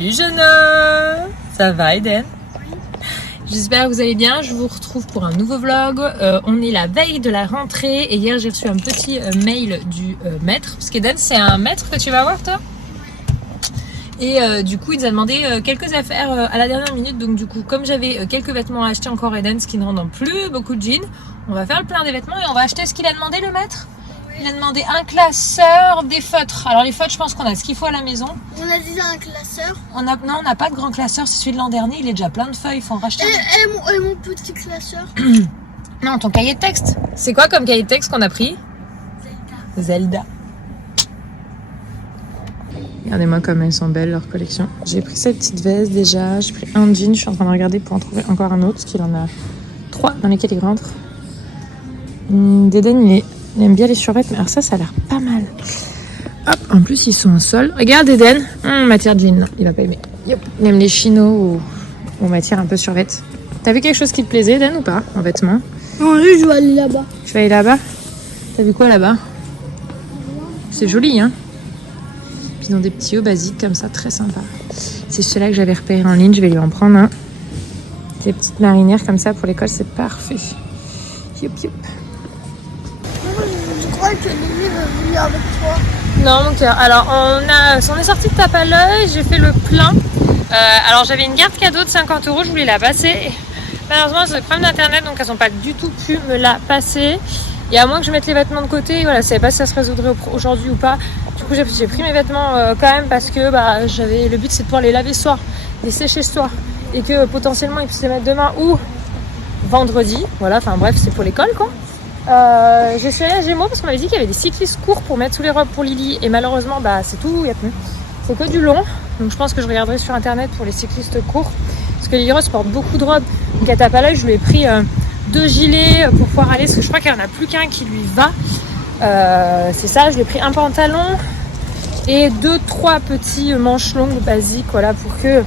Salut Jenna. Ça va Eden? J'espère que vous allez bien, je vous retrouve pour un nouveau vlog. On est la veille de la rentrée et hier j'ai reçu un petit mail du maître. Parce qu'Eden, c'est un maître que tu vas voir toi? Et du coup il nous a demandé quelques affaires à la dernière minute. Donc du coup comme j'avais quelques vêtements à acheter encore Eden, ce qui ne rend plus beaucoup de jeans, on va faire le plein des vêtements et on va acheter ce qu'il a demandé le maître. Il a demandé un classeur, des feutres. Alors les feutres, je pense qu'on a ce qu'il faut à la maison. On a déjà un classeur. Non, on n'a pas de grand classeur, c'est celui de l'an dernier, il est déjà plein de feuilles, il faut en racheter. Et mon petit classeur. Non, ton cahier de texte. C'est quoi comme cahier de texte qu'on a pris? Zelda. Regardez-moi comme elles sont belles, leur collection. J'ai pris cette petite veste déjà, j'ai pris un jean, je suis en train de regarder pour en trouver encore un autre, parce qu'il en a 3 dans lesquels il rentre. Deden, il aime bien les survêtements, mais alors ça a l'air pas mal. Hop, en plus ils sont en sol. Regarde Eden, matière jean, il va pas aimer. Yep. Il aime les chinos ou matière un peu survêt. T'as vu quelque chose qui te plaisait Eden ou pas en vêtements? Non, je vais aller là-bas. Tu vas aller là-bas? T'as vu quoi là-bas? C'est joli hein. Puis ils ont des petits hauts basiques comme ça, très sympa. C'est ceux-là que j'avais repéré en ligne, je vais lui en prendre un. Des petites marinières comme ça pour l'école, c'est parfait. Yop yop. Je crois que Lily veut venir avec toi. Non mon cœur, alors on est sorti de tape à l'œil, j'ai fait le plein. Alors j'avais une carte cadeau de 50 €, je voulais la passer. Malheureusement c'est le problème d'internet donc elles n'ont pas du tout pu me la passer. Et à moins que je mette les vêtements de côté, voilà, je ne savais pas si ça se résoudrait aujourd'hui ou pas. Du coup j'ai pris mes vêtements quand même parce que le but c'est de pouvoir les laver ce soir, les sécher ce soir. Et que potentiellement ils puissent les mettre demain ou vendredi. Voilà, enfin bref c'est pour l'école quoi. Je suis allée à Gémeaux parce qu'on m'avait dit qu'il y avait des cyclistes courts pour mettre sous les robes pour Lily et malheureusement c'est tout, il n'y a plus. C'est que du long, donc je pense que je regarderai sur internet pour les cyclistes courts parce que Lily Rose porte beaucoup de robes. Donc à tape à l'œil je lui ai pris 2 gilets pour pouvoir aller parce que je crois qu'il n'y en a plus qu'un qui lui va. C'est ça, je lui ai pris un pantalon et 2-3 petits manches longues basiques voilà, pour que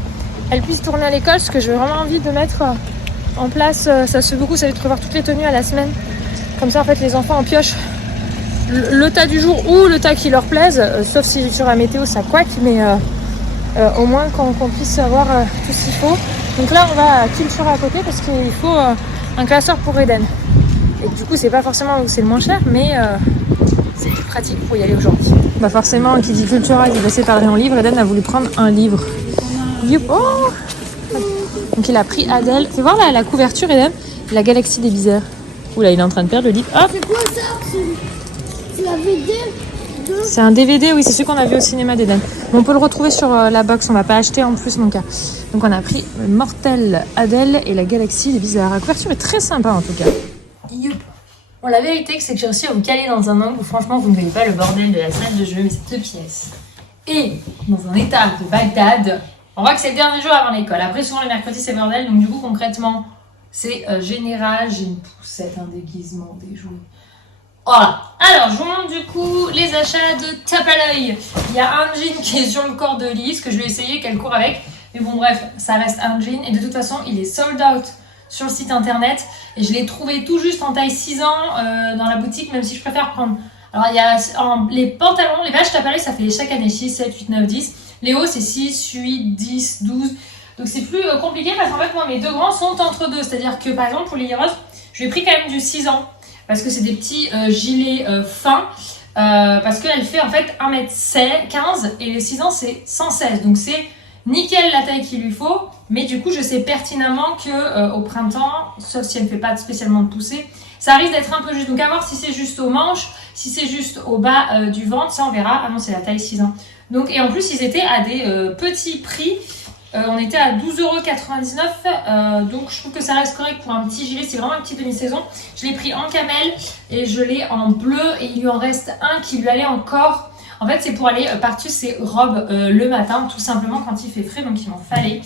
elle puisse tourner à l'école parce que j'ai vraiment envie de mettre en place, ça se fait beaucoup, ça va être revoir toutes les tenues à la semaine. Comme ça, en fait, les enfants en piochent le tas du jour ou le tas qui leur plaise, sauf si sur la météo ça couac, mais au moins qu'on puisse avoir tout ce qu'il faut. Donc là, on va à Culture à côté parce qu'il faut un classeur pour Eden. Et du coup, c'est pas forcément où c'est le moins cher, mais c'est plus pratique pour y aller aujourd'hui. Bah forcément, qui dit Cultura, il est passé par le rayon livre. Eden a voulu prendre un livre. Oh, donc il a pris Adèle. Fais voir la couverture, Eden. La galaxie des bizarres. Oula, il est en train de perdre le livre. Hop. C'est quoi ça? C'est la VD de... C'est un DVD, oui, c'est celui qu'on a vu au cinéma d'Eden. Mais on peut le retrouver sur la box, on va pas acheter en plus mon cas. Donc on a pris Mortel Adèle et la galaxie des bizarres. La couverture est très sympa en tout cas. Youp. Bon, la vérité, c'est que j'ai réussi à vous caler dans un angle où franchement vous ne voyez pas le bordel de la salle de jeu, mais c'est 2 pièces. Et dans un état de Bagdad, on voit que c'est le dernier jour avant l'école. Après, souvent le mercredi c'est bordel, donc du coup concrètement, c'est général. J'ai une poussette, un déguisement, des jouets. Voilà. Alors, je vous montre du coup les achats de tape à l'œil. Il y a un jean qui est sur le corps de Lise, que je vais essayer, qu'elle court avec. Mais bon, bref, ça reste un jean. Et de toute façon, il est sold out sur le site internet. Et je l'ai trouvé tout juste en taille 6 ans dans la boutique, même si je préfère prendre. Alors, il y a les pantalons, les vaches tape à l'œil, ça fait chaque année 6, 7, 8, 9, 10. Les hauts, c'est 6, 8, 10, 12. Donc, c'est plus compliqué parce qu'en fait, moi, mes 2 grands sont entre deux. C'est-à-dire que, par exemple, pour les Rose, je lui ai pris quand même du 6 ans. Parce que c'est des petits gilets fins. Parce qu'elle fait en fait 1m15 et les 6 ans c'est 116. Donc c'est nickel la taille qu'il lui faut. Mais du coup je sais pertinemment qu'au printemps, sauf si elle ne fait pas spécialement de poussée, ça risque d'être un peu juste. Donc à voir si c'est juste aux manches, si c'est juste au bas du ventre, ça on verra. Ah non, c'est la taille 6 ans. Donc, et en plus ils étaient à des petits prix. On était à 12,99 €, donc je trouve que ça reste correct pour un petit gilet, c'est vraiment un petit demi-saison. Je l'ai pris en camel et je l'ai en bleu et il lui en reste un qui lui allait encore. En fait c'est pour aller par-dessus ses robes le matin, tout simplement quand il fait frais, donc il m'en fallait.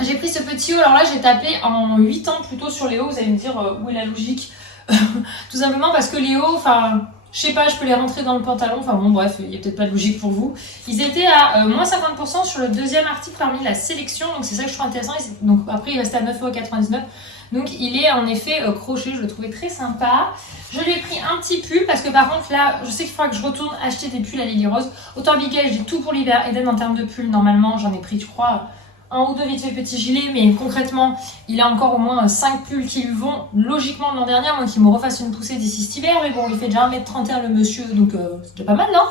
J'ai pris ce petit haut, alors là j'ai tapé en 8 ans plutôt sur les hauts, vous allez me dire où est la logique. Tout simplement parce que les hauts, enfin... Je sais pas, je peux les rentrer dans le pantalon. Enfin bon, bref, il n'y a peut-être pas de logique pour vous. Ils étaient à moins 50% sur le deuxième article parmi la sélection. Donc c'est ça que je trouve intéressant. Donc après, il restait à 9,99 €. Donc il est en effet crochet, je le trouvais très sympa. Je lui ai pris un petit pull parce que par contre là, je sais qu'il faudra que je retourne acheter des pulls à Lily Rose. Autant Abigail, j'ai tout pour l'hiver. Eden en termes de pulls, normalement j'en ai pris je crois un ou deux vite fait petits gilets, mais concrètement il a encore au moins 5 pulls qui lui vont logiquement de l'an dernier, moi qu'il me refasse une poussée d'ici cet hiver, mais bon il fait déjà 1m31 le monsieur, donc c'est déjà pas mal non?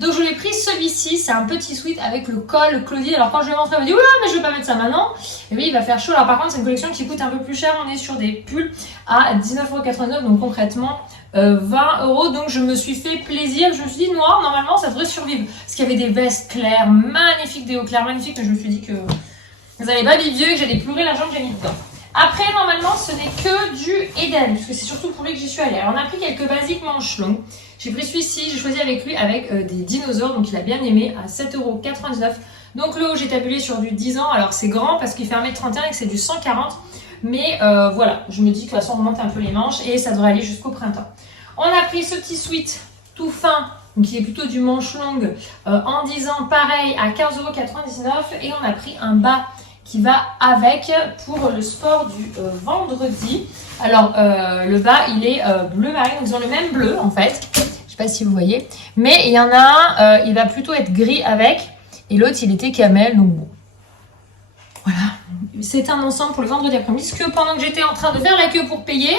Donc je lui ai pris celui-ci, c'est un petit sweat avec le col Claudie. Alors quand je lui ai montré, elle m'a dit oula mais je vais pas mettre ça maintenant. Et oui il va faire chaud. Alors par contre c'est une collection qui coûte un peu plus cher, on est sur des pulls à 19,89 €, donc concrètement 20 €. Donc je me suis fait plaisir, je me suis dit noir normalement ça devrait survivre. Parce qu'il y avait des vestes claires, magnifiques, des hauts clairs magnifiques, mais je me suis dit que vous n'allez pas vivre vieux et que j'allais pleurer l'argent que j'ai mis dedans. Après, normalement, ce n'est que du Eden, parce que c'est surtout pour lui que j'y suis allée. Alors, on a pris quelques basiques manches longues. J'ai pris celui-ci, j'ai choisi avec lui avec des dinosaures, donc il a bien aimé, à 7,99 €. Donc, le haut, j'ai tabulé sur du 10 ans. Alors, c'est grand parce qu'il fait 1m31 et que c'est du 140. Mais voilà, je me dis que de toute façon, on monte un peu les manches et ça devrait aller jusqu'au printemps. On a pris ce petit sweat tout fin, donc qui est plutôt du manche longue, en 10 ans, pareil, à 15,99 €. Et on a pris un bas qui va avec pour le sport du vendredi. Alors le bas il est bleu marine, donc ils ont le même bleu en fait, je sais pas si vous voyez, mais il y en a un, il va plutôt être gris avec, et l'autre il était camel, donc bon. Voilà, c'est un ensemble pour le vendredi après-midi, parce que pendant que j'étais en train de faire la queue pour payer,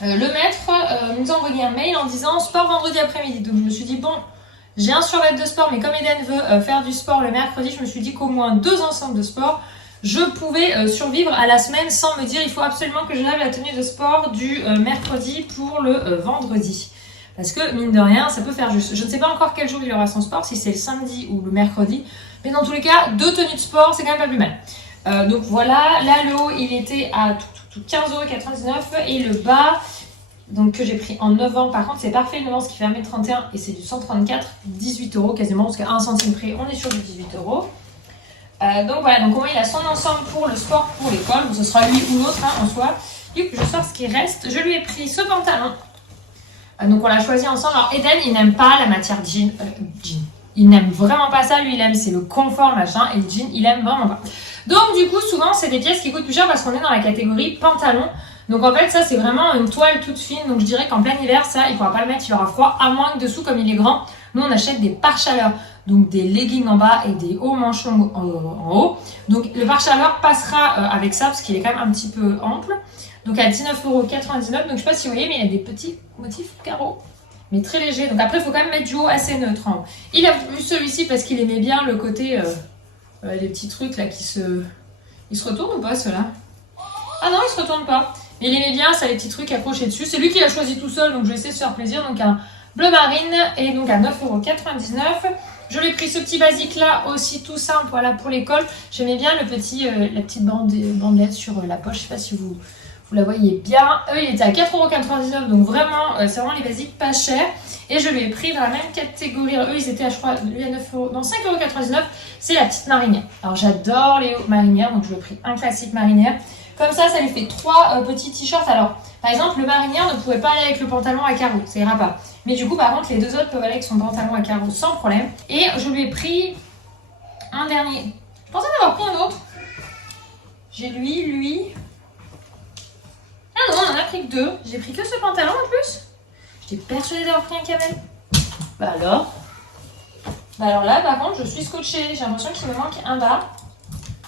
le maître nous a envoyé un mail en disant sport vendredi après-midi, donc je me suis dit bon, j'ai un survêt de sport, mais comme Eden veut faire du sport le mercredi, je me suis dit qu'au moins 2 ensembles de sport, je pouvais survivre à la semaine sans me dire il faut absolument que je lave la tenue de sport du mercredi pour le vendredi. Parce que mine de rien, ça peut faire juste. Je ne sais pas encore quel jour il y aura son sport, si c'est le samedi ou le mercredi. Mais dans tous les cas, 2 tenues de sport, c'est quand même pas plus mal. Donc voilà, là le haut il était à 15,99 € et le bas... Donc que j'ai pris en 9 ans, par contre c'est parfait le 9 ans, ce qui fait 1m31 et c'est du 134, 18 € quasiment, parce qu'à 1 centime près on est sur du 18 €. Donc voilà, donc au moins il a son ensemble pour le sport, pour l'école, bon, ce sera lui ou l'autre hein, en soi. Et je sors ce qui reste, je lui ai pris ce pantalon, donc on l'a choisi ensemble. Alors Eden il n'aime pas la matière jean, il n'aime vraiment pas ça, lui il aime c'est le confort machin, et le jean il aime vraiment pas. Donc du coup souvent c'est des pièces qui coûtent plus cher parce qu'on est dans la catégorie pantalon. Donc en fait ça c'est vraiment une toile toute fine, donc je dirais qu'en plein hiver ça il ne faudra pas le mettre, il aura froid, à moins que dessous comme il est grand, nous on achète des pare-chaleurs, donc des leggings en bas et des hauts manches longues en haut. Donc le pare-chaleur passera avec ça parce qu'il est quand même un petit peu ample, donc à 19,99 €, donc je sais pas si vous voyez mais il y a des petits motifs carreaux, mais très légers, donc après il faut quand même mettre du haut assez neutre en haut. Il a voulu celui-ci parce qu'il aimait bien le côté, les petits trucs là qui se... Ils se retournent ou pas ceux-là? Ah non ils se retournent pas. Il aimait bien ça, les petits trucs accrochés dessus. C'est lui qui l'a choisi tout seul, donc je vais essayer de se faire plaisir. Donc un bleu marine et donc à 9,99 €. Je lui ai pris ce petit basique là aussi tout simple, voilà pour l'école. J'aimais bien le petit, la petite bandelette sur la poche. Je sais pas si vous la voyez bien. Eux il était à 4,99 €, donc vraiment c'est vraiment les basiques pas chers. Et je lui ai pris dans la même catégorie. Alors, eux ils étaient à je crois lui à 9 €, non 5,99 €. C'est la petite marinière. Alors j'adore les marinières, donc je lui ai pris un classique marinière. Comme ça lui fait 3 petits t-shirts. Alors, par exemple, le marinière ne pouvait pas aller avec le pantalon à carreaux, ça ira pas. Mais du coup, par contre, les 2 autres peuvent aller avec son pantalon à carreaux sans problème. Et je lui ai pris un dernier. Je pensais en avoir pris un autre. J'ai lui. Ah non, on en a pris que 2. J'ai pris que ce pantalon en plus. J'étais persuadée d'avoir pris un camel. Bah alors là, par contre, je suis scotchée. J'ai l'impression qu'il me manque un bas.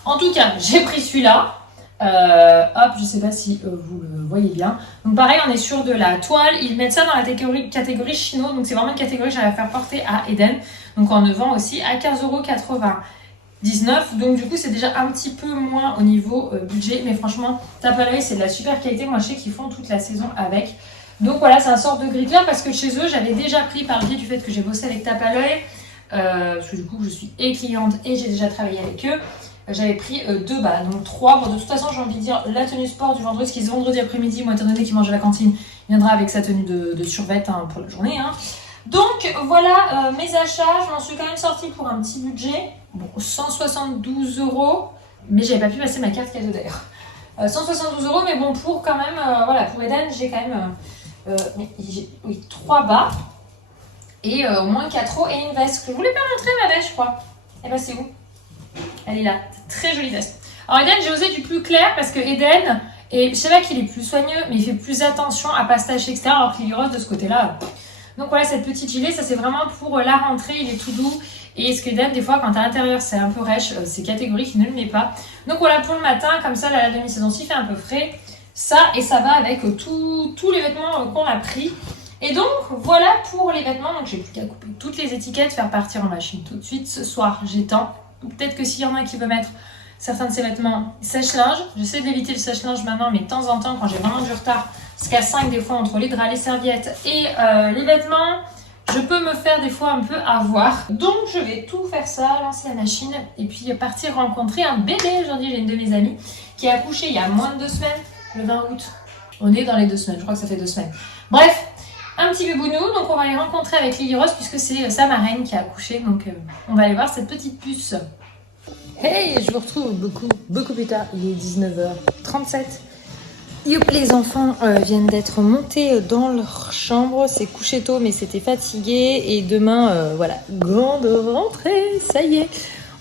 En tout cas, j'ai pris celui-là. Hop, je sais pas si vous le voyez bien. Donc pareil, on est sur de la toile. Ils mettent ça dans la catégorie chino. Donc c'est vraiment une catégorie que j'allais à faire porter à Eden. Donc en 9 ans aussi à 15,99 €. Donc du coup c'est déjà un petit peu moins au niveau budget. Mais franchement, tape à l'œil, c'est de la super qualité. Moi je sais qu'ils font toute la saison avec. Donc voilà, c'est un sort de gris clair parce que chez eux, j'avais déjà pris par le biais du fait que j'ai bossé avec tape à l'œil. Parce que du coup je suis cliente et j'ai déjà travaillé avec eux. J'avais pris 2 bas, donc 3. Bon, de toute façon, j'ai envie de dire la tenue sport du vendredi, qui est vendredi après-midi. Moi, étant donné qu'il mange à la cantine, il viendra avec sa tenue de survêt hein, pour la journée. Hein. Donc, voilà mes achats. Je m'en suis quand même sortie pour un petit budget. Bon, 172 €, mais j'avais pas pu passer ma carte cadeau d'ailleurs. 172 €, mais bon, pour quand même, voilà, pour Eden, j'ai quand même 3 bas et au moins 4 hauts et une veste. Je voulais pas montrer ma veste, je crois. Eh ben, c'est où? Elle est là, très jolie veste. Alors Eden, j'ai osé du plus clair parce que Eden Et je sais pas qu'il est plus soigneux, mais il fait plus attention à pas se tacher, etc. Alors que Lily Rose de ce côté-là. Donc voilà, cette petite gilet, ça c'est vraiment pour la rentrée, il est tout doux. Et ce que donne des fois quand à l'intérieur c'est un peu rêche, c'est catégorique, il ne le met pas. Donc voilà, pour le matin, comme ça, la demi-saison-ci fait un peu frais. Ça, et ça va avec tous les vêtements qu'on a pris. Et donc, voilà pour les vêtements. Donc j'ai plus qu'à couper toutes les étiquettes, faire partir en machine tout de suite. Ce soir, j'ai temps. Peut-être que s'il y en a qui veut mettre certains de ces vêtements sèche-linge, j'essaie d'éviter le sèche-linge maintenant, mais de temps en temps, quand j'ai vraiment du retard, parce qu'à 5 des fois, entre les draps, les serviettes et les vêtements, je peux me faire des fois un peu avoir. Donc je vais tout faire ça, lancer la machine et puis partir rencontrer un bébé. Aujourd'hui, j'ai une de mes amies qui a accouché il y a moins de 2 semaines, le 20 août. On est dans les 2 semaines, je crois que ça fait 2 semaines. Bref, un petit bébounou, donc on va aller rencontrer avec Lily Rose puisque c'est sa marraine qui a accouché. Donc on va aller voir cette petite puce. Hey, je vous retrouve beaucoup plus tard, il est 19h37. Youp, les enfants viennent d'être montés dans leur chambre, c'est couché tôt mais c'était fatigué et demain, voilà, grande rentrée, ça y est.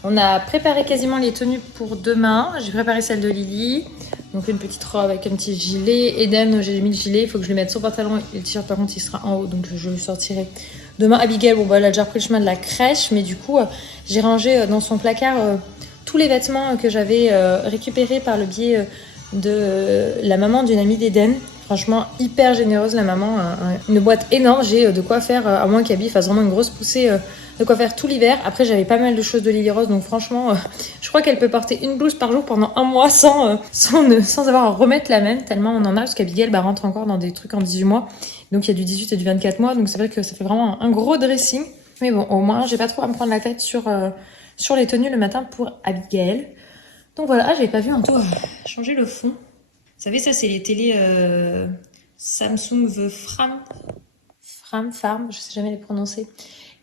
On a préparé quasiment les tenues pour demain, j'ai préparé celle de Lily, donc une petite robe avec un petit gilet. Eden, j'ai mis le gilet, il faut que je lui mette son pantalon et le t-shirt par contre il sera en haut donc je lui sortirai. Demain, Abigail, bon bah elle a déjà pris le chemin de la crèche mais du coup j'ai rangé dans son placard tous les vêtements que j'avais récupérés par le biais de la maman d'une amie d'Eden. Franchement, hyper généreuse la maman. Une boîte énorme, j'ai de quoi faire, à moins qu'Abby fasse vraiment une grosse poussée, de quoi faire tout l'hiver. Après, j'avais pas mal de choses de Lily Rose, donc franchement, je crois qu'elle peut porter une blouse par jour pendant un mois sans avoir à remettre la même, tellement on en a, parce qu'Abigail rentre encore dans des trucs en 18 mois. Donc il y a du 18 et du 24 mois, donc c'est vrai que ça fait vraiment un gros dressing. Mais bon, au moins, j'ai pas trop à me prendre la tête sur les tenues le matin pour Abigail. Donc voilà, j'avais pas vu un peu changer le fond. Vous savez, ça c'est les télés Samsung The Farm, je sais jamais les prononcer.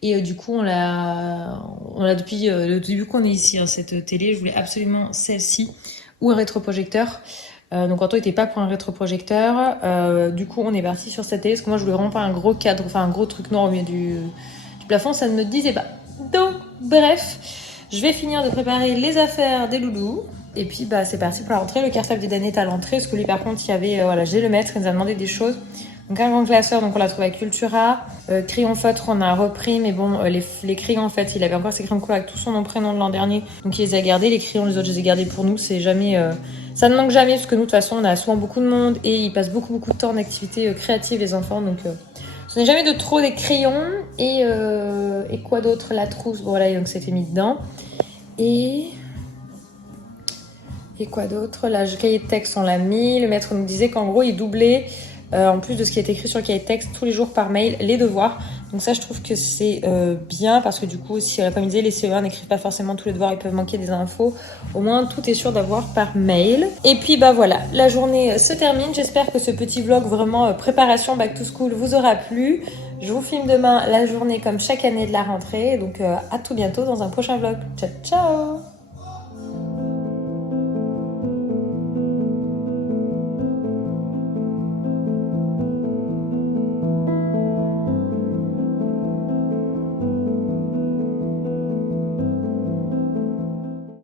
Et du coup, on l'a depuis le début qu'on est ici, hein, cette télé. Je voulais absolument celle-ci ou un rétroprojecteur. Donc Anto n'était pas pour un rétroprojecteur. Du coup, on est parti sur cette télé parce que moi, je voulais vraiment pas un gros cadre, enfin un gros truc noir au milieu du plafond. Ça ne me disait pas. Donc, bref. Je vais finir de préparer les affaires des loulous. Et puis, bah, c'est parti pour la rentrée. Le cartable d'Eden est à l'entrée. Parce que lui, par contre, il y avait, voilà, j'ai le maître, il nous a demandé des choses. Donc, un grand classeur, donc on l'a trouvé à Cultura. Crayon feutre, on a repris. Mais bon, les crayons, en fait, il avait encore ses crayons couleur avec tout son nom, prénom de l'an dernier. Donc, il les a gardés. Les crayons, les autres, je les ai gardés pour nous. C'est jamais, ça ne manque jamais. Parce que nous, de toute façon, on a souvent beaucoup de monde. Et ils passent beaucoup de temps en activités créatives, les enfants. Donc, ce n'est jamais de trop des crayons. Et quoi d'autre? La trousse, bon, voilà, donc c'était mis dedans. Et quoi d'autre? Là, le cahier de texte, on l'a mis. Le maître nous disait qu'en gros, il doublait, en plus de ce qui est écrit sur le cahier de texte, tous les jours par mail, les devoirs. Donc ça, je trouve que c'est bien parce que du coup, si l'après-midi, les CE1 n'écrivent pas forcément tous les devoirs, ils peuvent manquer des infos. Au moins, tout est sûr d'avoir par mail. Et puis, bah voilà, la journée se termine. J'espère que ce petit vlog vraiment préparation back to school vous aura plu. Je vous filme demain la journée comme chaque année de la rentrée. Donc, à tout bientôt dans un prochain vlog. Ciao, ciao!